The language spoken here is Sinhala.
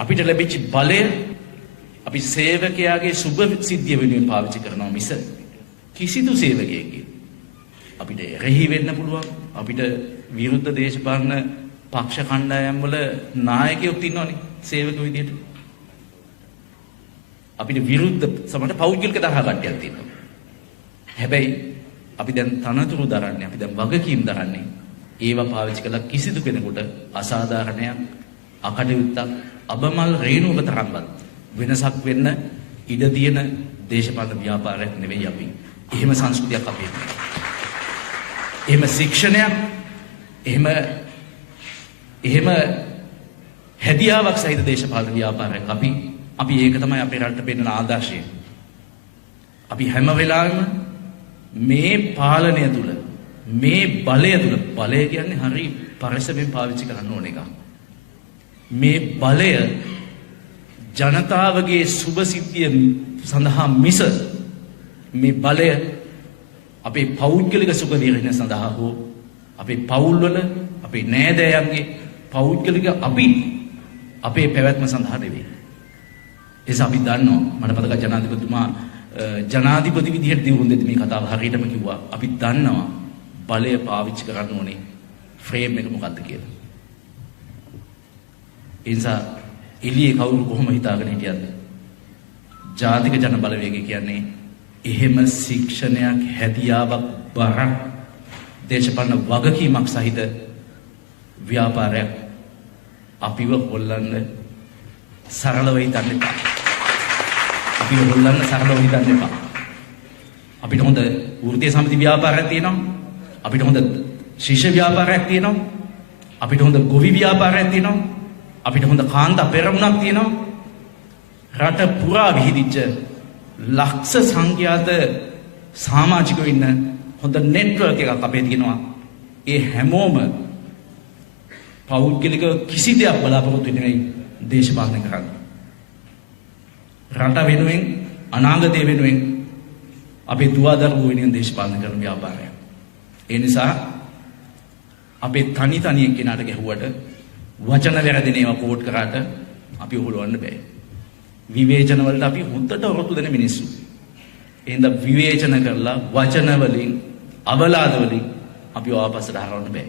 අපිට ලැබිච්ච බලය අපි සේවකයාගේ සුබ සිද්ධිය වෙනුවෙන් පාවිච්චි කරනවා මිස කිසිදු සේවකයෙක්ගේ අපිට එරෙහි වෙන්න පුළුවන් අපිට විරුද්ධ දේශපාලන පක්ෂ කණ්ඩායම් වල නායකයෙක් ඉන්නවනේ සේවක විදියට අපිට විරුද්ධ සමහර පෞද්ගලික දහහ කට්ටියක් තියෙනවා හැබැයි අපි දැන් තනතුරු දරන්නේ අපි දැන් වගකීම් දරන්නේ ඒවා පාවිච්චි කළා කිසිදු කෙනෙකුට අසාධාරණයක් අකටයුත්තක් අබමල් රේණුවක තරම්වත් වෙනසක් වෙන්න ඉඩ තියෙන දේශපාලන ව්‍යාපාරයක් නෙවෙයි අපි. එහෙම සංස්කෘතියක් අපි එහෙම ශික්ෂණයක් එහෙම හැදියාවක් සහිත දේශපාලන ව්‍යාපාරයක් අපි ඒක තමයි අපේ රටට පෙන්වන ආදර්ශය. අපි හැම වෙලාවෙම මේ පාලනය තුල මේ බලය තුල බලය කියන්නේ හරි පරිස්සමෙන් පාවිච්චි කරන්න ඕන එකක්. මේ බලය ජනතාවගේ සුබ සිද්ධිය සඳහා මිස මේ බලය අපේ පෞද්ගලික සුබ දිරණ සඳහා හෝ අපේ පවුල්වල අපේ නෑදෑයන්ගේ පෞද්ගලික අපේ පැවැත්ම සඳහා නෙවෙයි. එස අපි දන්නවා මට මතකයි ජනාධිපතිතුමා ජනාධිපති විදිහට දියුණු දෙද්දි මේ කතාව හරියටම කිව්වා. අපි දන්නවා බලය පාවිච්චි කරන්න ඕනේ ෆ්‍රේම් එක මොකක්ද කියලා. ඒ නිසා එළියේ කවුරු කොහොම හිතාගෙන හිටියද ජාතික ජන බලවේගය කියන්නේ එහෙම ශික්ෂණයක් හැදියාවක් බරක් දේශපාලන වගකීමක් සහිත ව්‍යාපාරයක් අපිව හොල්ලන්න සරලව හිතන්න එපා. අපිව හොල්ලන්න සරලව හිතන්න එපා. අපිට හොඳ වෘත්තීය සමිති ව්‍යාපාරයක් තියෙනවා. අපිට හොඳ ශිෂ්‍ය ව්‍යාපාරයක් තියෙනවා. අපිට හොඳ ගොවි ව්‍යාපාරයක් තියෙනවා. අපිට හොඳ කාන්තා පෙරමුණක් තියෙනවා. රට පුරා විහිදිච්ච ලක්ෂ සංඛ්‍යාත සමාජිකයෝ ඉන්න හොඳ නෙට්වර්ක් එකක් අපේ තියෙනවා. ඒ හැමෝම පෞද්ගලික කිසි දෙයක් බලාපොරොත්තු වෙන්නේ නෙවෙයි දේශපාලනය කරන්නේ. රට වෙනුවෙන් අනාගතය වෙනුවෙන් අපේ දුවදරුවෝ වෙනුවෙන් දේශපාලනය කරන ව්‍යාපාරය. ඒ නිසා අපේ තනි එක්කෙනාට ගැහුවට වචන වැරදින ඒවා කෝට් කරාට අපි උහුලවන්න බෑ. විවේචන වලට අපි හුද්දට ඔරොත්තු දෙන මිනිස්සු. එහෙනම් විවේචන කරලා වචන වලින් අවලාද වලින් අපි ආපස්සට හරවන්න බෑ.